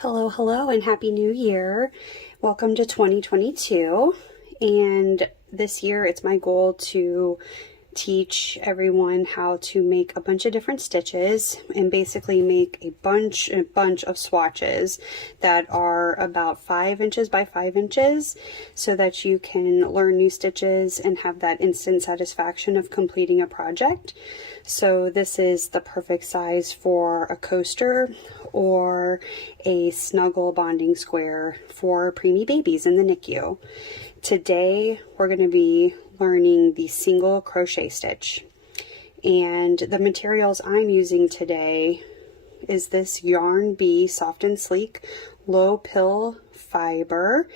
Hello, hello, and Happy New Year. Welcome to 2022. And this year it's my goal to teach everyone how to make a bunch of different stitches and basically make a bunch of swatches that are about 5 inches by 5 inches so that you can learn new stitches and have that instant satisfaction of completing a project. So this is the perfect size for a coaster or a snuggle bonding square for preemie babies in the NICU. Today we're going to be learning the single crochet stitch, and the materials I'm using today is this Yarn Bee Soft and Sleek low pill fiber,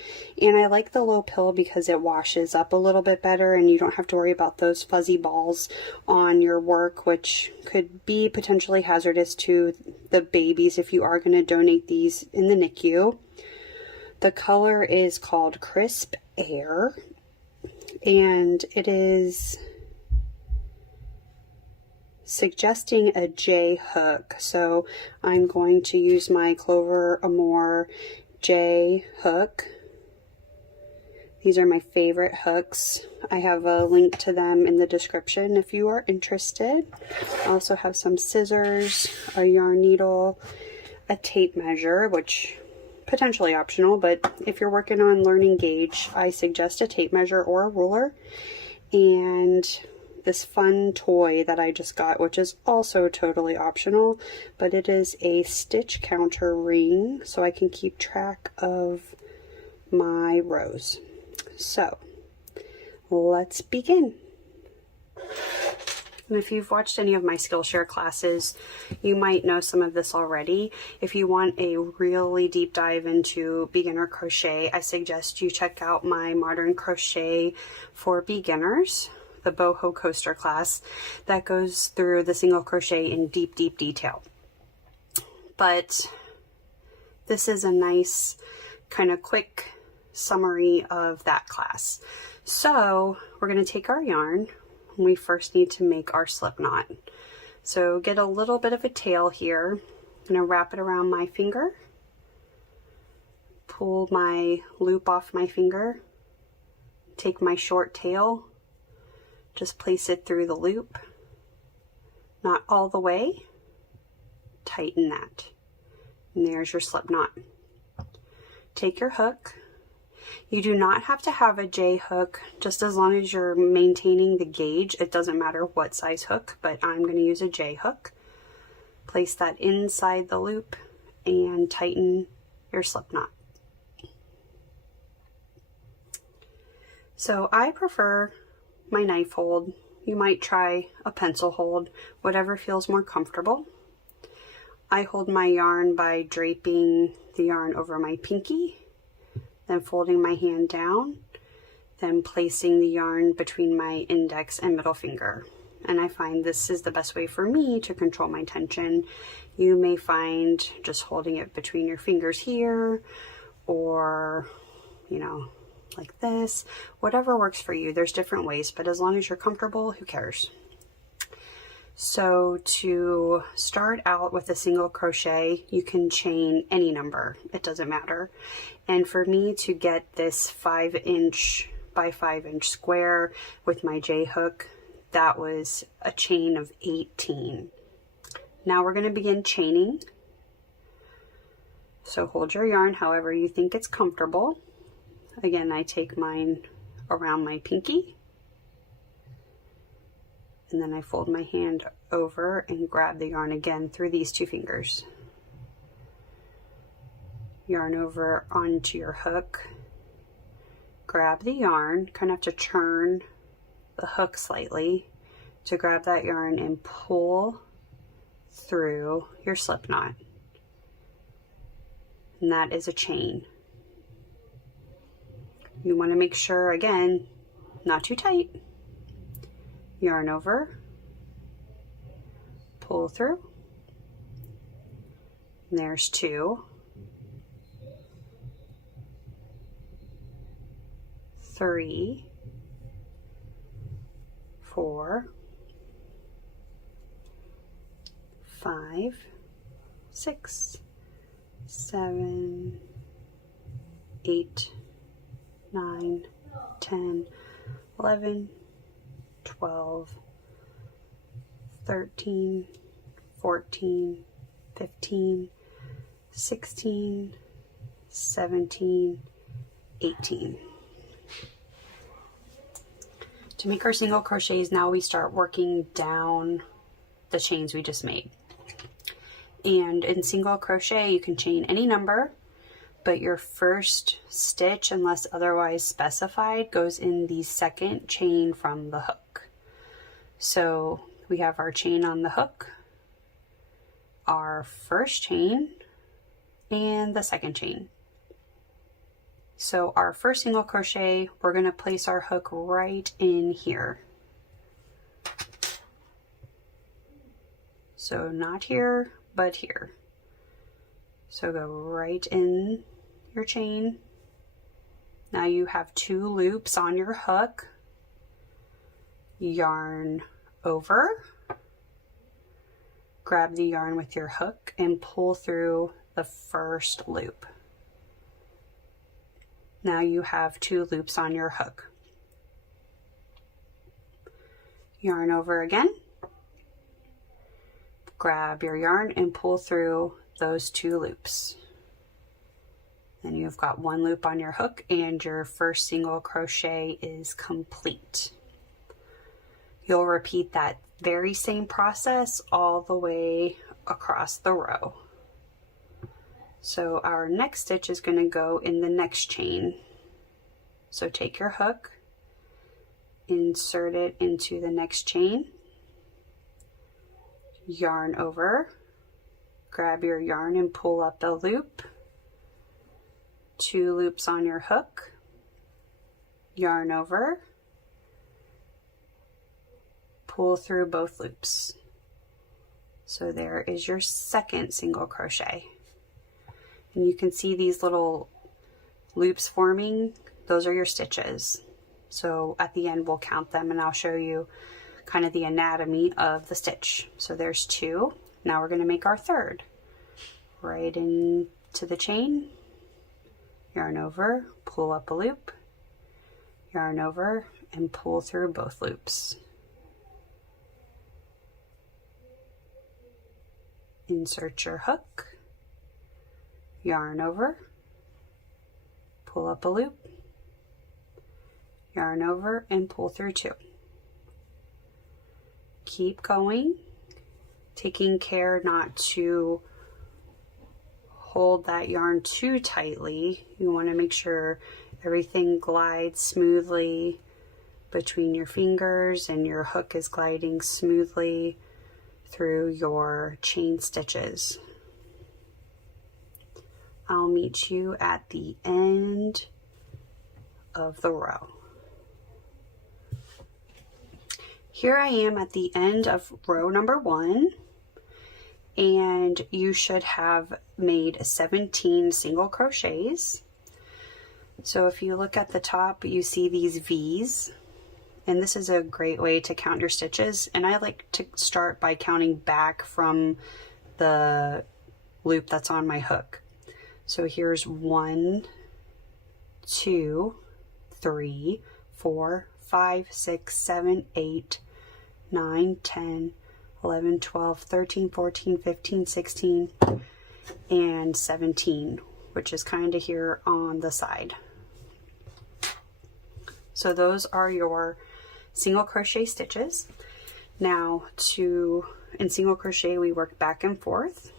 and I like the low pill because it washes up a little bit better and you don't have to worry about those fuzzy balls on your work, which could be potentially hazardous to the babies if you are going to donate these in the NICU. The color is called Crisp Air, and it is suggesting a J hook. So I'm going to use my Clover Amour J hook. These are my favorite hooks. I have a link to them in the description if you are interested. I also have some scissors, a yarn needle, a tape measure, which potentially optional, but if you're working on learning gauge, I suggest a tape measure or a ruler, and this fun toy that I just got, which is also totally optional, but it is a stitch counter ring so I can keep track of my rows. So let's begin. And if you've watched any of my Skillshare classes, you might know some of this already. If you want a really deep dive into beginner crochet, I suggest you check out my Modern Crochet for Beginners, the boho coaster class that goes through the single crochet in deep detail. But this is a nice kind of quick summary of that class. So we're going to take our yarn. We first need to make our slip knot. So get a little bit of a tail here. I'm going to wrap it around my finger, pull my loop off my finger, take my short tail, just place it through the loop, not all the way, tighten that, and there's your slip knot. Take your hook. You do not have to have a J hook, just as long as you're maintaining the gauge. It doesn't matter what size hook, but I'm going to use a J hook. Place that inside the loop and tighten your slip knot. So I prefer my knife hold. You might try a pencil hold, whatever feels more comfortable. I hold my yarn by draping the yarn over my pinky, then folding my hand down, then placing the yarn between my index and middle finger. And I find this is the best way for me to control my tension. You may find just holding it between your fingers here, or, you know, like this, whatever works for you. There's different ways, but as long as you're comfortable, who cares? So to start out with a single crochet, you can chain any number, it doesn't matter. And for me to get this 5 inch by 5 inch square with my J hook, that was a chain of 18. Now we're going to begin chaining. So hold your yarn however you think it's comfortable. Again, I take mine around my pinky, and then I fold my hand over and grab the yarn again through these two fingers. Yarn over onto your hook, grab the yarn, kind of have to turn the hook slightly to grab that yarn and pull through your slip knot. And that is a chain. You want to make sure, again, not too tight. Yarn over, pull through, and there's 2, 3, 4, 5, 6, 7, 8, 9, 10, 11, 12, 13, 14, 15, 16, 17, 18. To make our single crochets, now we start working down the chains we just made. And in single crochet, you can chain any number, but your first stitch, unless otherwise specified, goes in the second chain from the hook. So we have our chain on the hook, our first chain, and the second chain. So our first single crochet, we're going to place our hook right in here. So not here, but here. So go right in your chain. Now you have 2 loops on your hook. Yarn over. Grab the yarn with your hook and pull through the first loop. Now you have 2 loops on your hook. Yarn over again. Grab your yarn and pull through those 2 loops. Then you've got 1 loop on your hook and your first single crochet is complete. You'll repeat that very same process all the way across the row. So our next stitch is going to go in the next chain. So take your hook, insert it into the next chain, yarn over, grab your yarn and pull up the loop, 2 loops on your hook, yarn over, pull through both loops. So there is your second single crochet. And you can see these little loops forming. Those are your stitches. So at the end we'll count them and I'll show you kind of the anatomy of the stitch. So there's 2. Now we're going to make our third. Right into the chain, yarn over, pull up a loop, yarn over, and pull through both loops. Insert your hook, yarn over, pull up a loop, yarn over, and pull through 2. Keep going, taking care not to hold that yarn too tightly. You want to make sure everything glides smoothly between your fingers and your hook is gliding smoothly through your chain stitches. I'll meet you at the end of the row. Here I am at the end of row number 1, and you should have made 17 single crochets. So if you look at the top, you see these V's, and this is a great way to count your stitches. And I like to start by counting back from the loop that's on my hook. So here's 1, 2, 3, 4, 5, 6, 7, 8, 9, 10, 11, 12, 13, 14, 15, 16, and 17, which is kind of here on the side. So those are your single crochet stitches. Now in single crochet we work back and forth,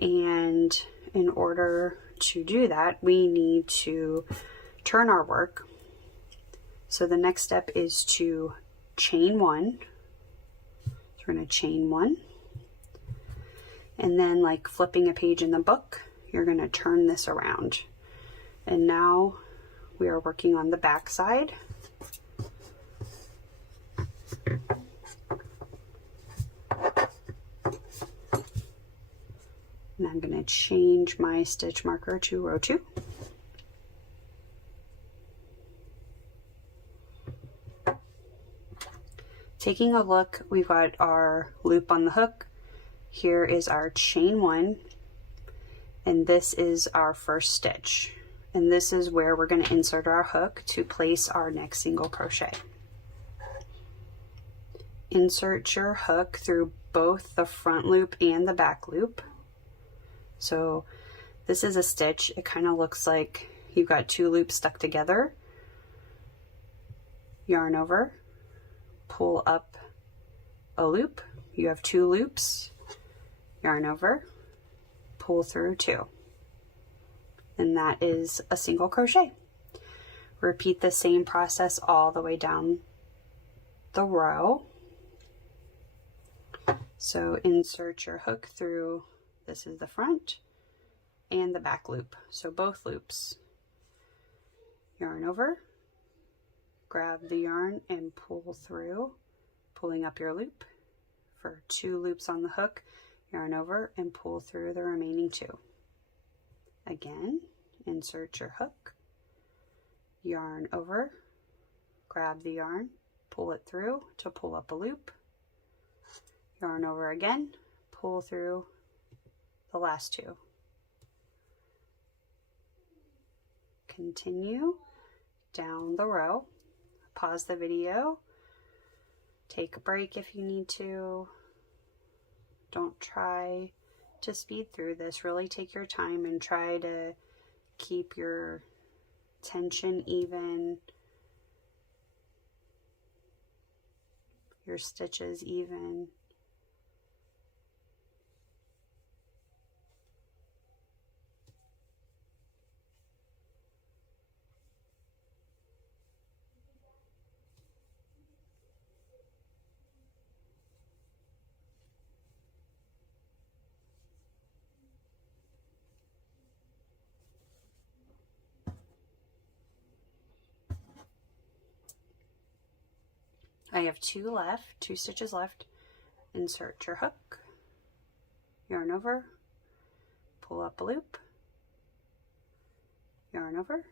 and in order to do that we need to turn our work. So the next step is to chain 1. So we're going to chain 1, and then like flipping a page in the book, you're going to turn this around. And now we are working on the back side. And I'm going to change my stitch marker to row 2. Taking a look, we've got our loop on the hook. Here is our chain 1. and this is our first stitch, and this is where we're going to insert our hook to place our next single crochet. Insert your hook through both the front loop and the back loop. So this is a stitch. It kind of looks like you've got two loops stuck together. Yarn over, pull up a loop. You have two loops, yarn over, pull through two, and that is a single crochet. Repeat the same process all the way down the row. So insert your hook through, this is the front and the back loop, so both loops. Yarn over, grab the yarn and pull through, pulling up your loop for two loops on the hook. Yarn over and pull through the remaining two. Again, insert your hook, yarn over, grab the yarn, pull it through to pull up a loop, yarn over again, pull through the last two. Continue down the row. Pause the video, take a break if you need to. Don't try to speed through this. Really take your time and try to keep your tension even, your stitches even. I have two stitches left. Insert your hook, yarn over, pull up a loop, yarn over,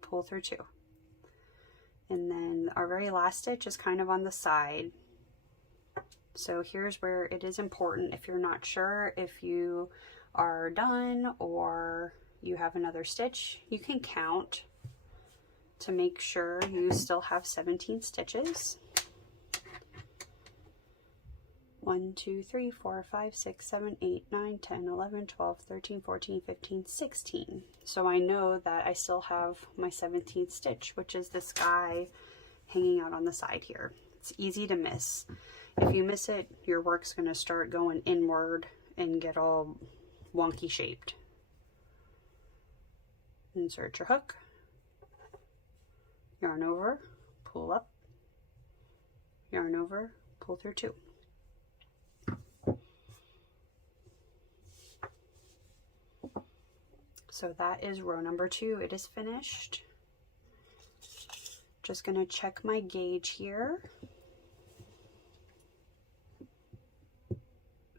pull through two. And then our very last stitch is kind of on the side. So here's where it is important, if you're not sure if you are done or you have another stitch, you can count to make sure you still have 17 stitches. 1, 2, 3, 4, 5, 6, 7, 8, 9, 10, 11, 12, 13, 14, 15, 16. So I know that I still have my 17th stitch, which is this guy hanging out on the side here. It's easy to miss. If you miss it, your work's going to start going inward and get all wonky shaped. Insert your hook, yarn over, pull up, yarn over, pull through two. So that is row number 2. It is finished. Just going to check my gauge here.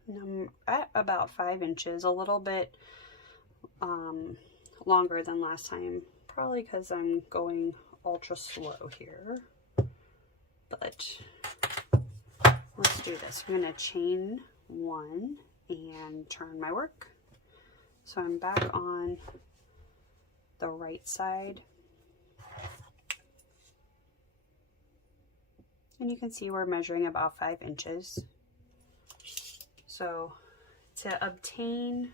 And I'm at about 5 inches, a little bit longer than last time, probably because I'm going ultra slow here, but let's do this. I'm going to chain 1 and turn my work. So I'm back on the right side, and you can see we're measuring about 5 inches. So to obtain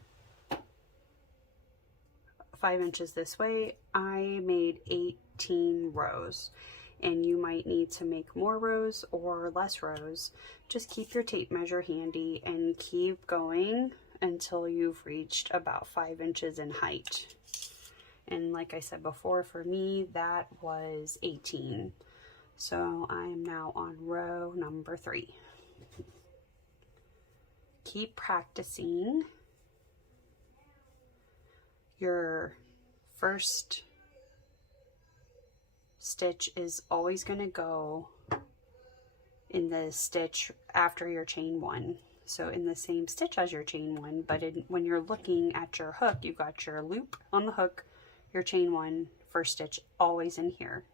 5 inches this way, I made 18 rows, and you might need to make more rows or less rows. Just keep your tape measure handy and keep going until you've reached about 5 inches in height. And like I said before, for me that was 18. So I am now on row number 3. Keep practicing. Your first stitch is always going to go in the stitch after your chain 1. So in the same stitch as your chain 1, but when you're looking at your hook, you've got your loop on the hook, your chain 1, first stitch always in here.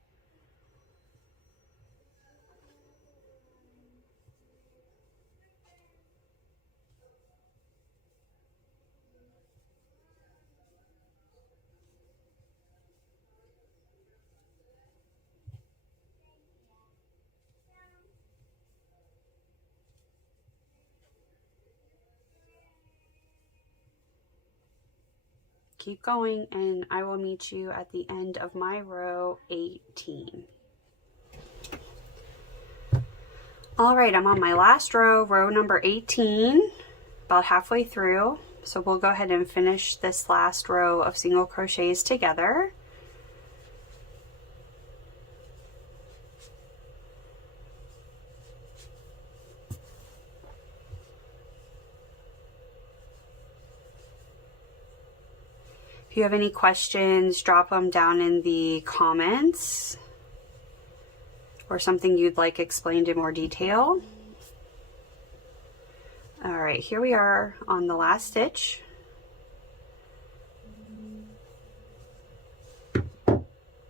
keep going, and I will meet you at the end of my row 18. All right, I'm on my last row, row number 18, about halfway through. So we'll go ahead and finish this last row of single crochets together. If you have any questions, drop them down in the comments, or something you'd like explained in more detail. All right, here we are on the last stitch.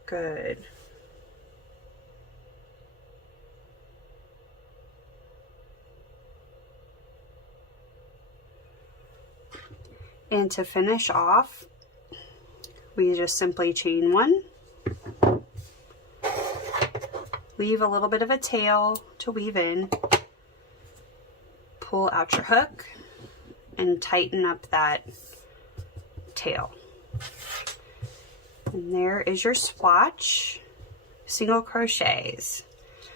Good. And to finish off, we just simply chain one, leave a little bit of a tail to weave in, pull out your hook, and tighten up that tail. And there is your swatch, single crochets.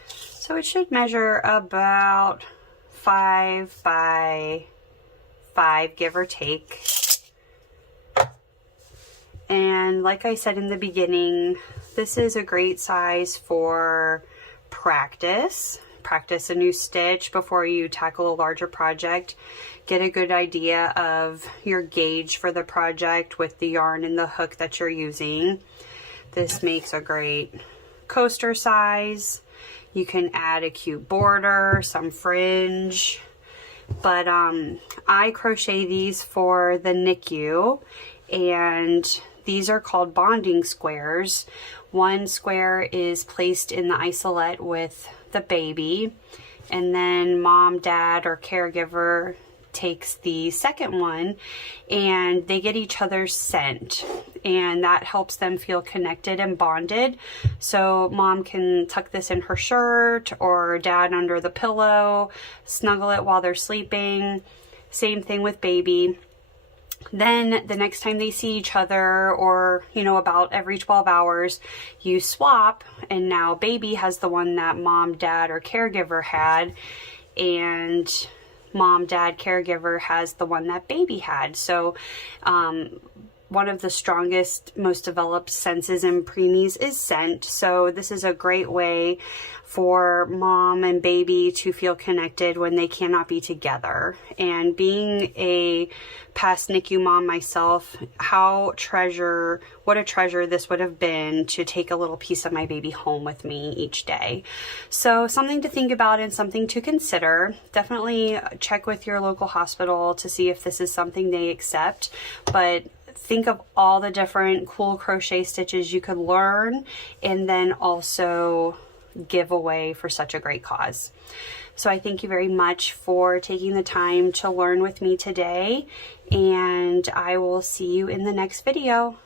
So it should measure about 5 by 5, give or take. And like I said in the beginning, this is a great size for practice. Practice a new stitch before you tackle a larger project. Get a good idea of your gauge for the project with the yarn and the hook that you're using. This makes a great coaster size. You can add a cute border, some fringe. But I crochet these for the NICU, and these are called bonding squares. One square is placed in the isolette with the baby, and then mom, dad, or caregiver takes the second one, and they get each other's scent, and that helps them feel connected and bonded. So mom can tuck this in her shirt, or dad under the pillow, snuggle it while they're sleeping. Same thing with baby. Then the next time they see each other, or about every 12 hours, you swap, and now baby has the one that mom, dad, or caregiver had, and mom, dad, caregiver has the one that baby had. So one of the strongest, most developed senses in preemies is scent. So this is a great way for mom and baby to feel connected when they cannot be together. And being a past NICU mom myself, what a treasure this would have been to take a little piece of my baby home with me each day. So something to think about and something to consider. Definitely check with your local hospital to see if this is something they accept. But think of all the different cool crochet stitches you could learn, and then also give away for such a great cause. So I thank you very much for taking the time to learn with me today, and I will see you in the next video.